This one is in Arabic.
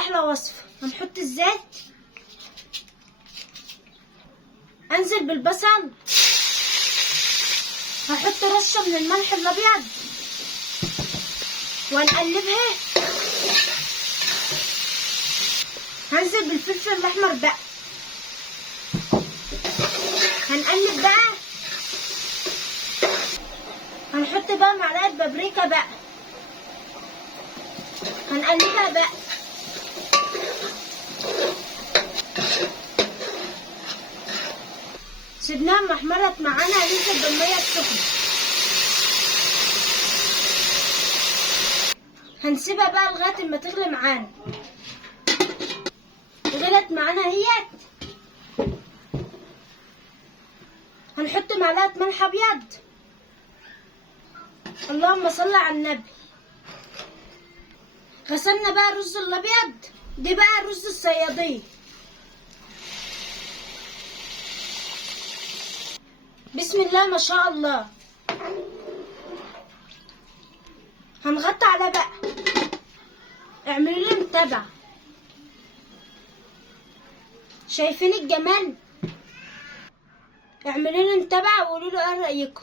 احلى وصفه. هنحط الزيت، انزل بالبصل، هحط رشه من الملح الابيض وهنقلبها. هنزل بالفلفل الاحمر بقى، هنقلب بقى. هنحط بقى معلقه بابريكا بقى، هنقلبها بقى. سيبناها محمرت معانا، هننزل بالميه السخنه. هنسيبها بقى لغايه ما تغلي معانا. غلت معانا اهيت. هنحط معلقه ملح ابيض. اللهم صل على النبي. غسلنا بقى الرز الابيض، دي بقى الرز الصياديه. بسم الله ما شاء الله. هنغطي على بقى. اعملوا لي متابعة. شايفين الجمال؟ اعملوا لي متابعة وقولوا لي ايه رأيكم.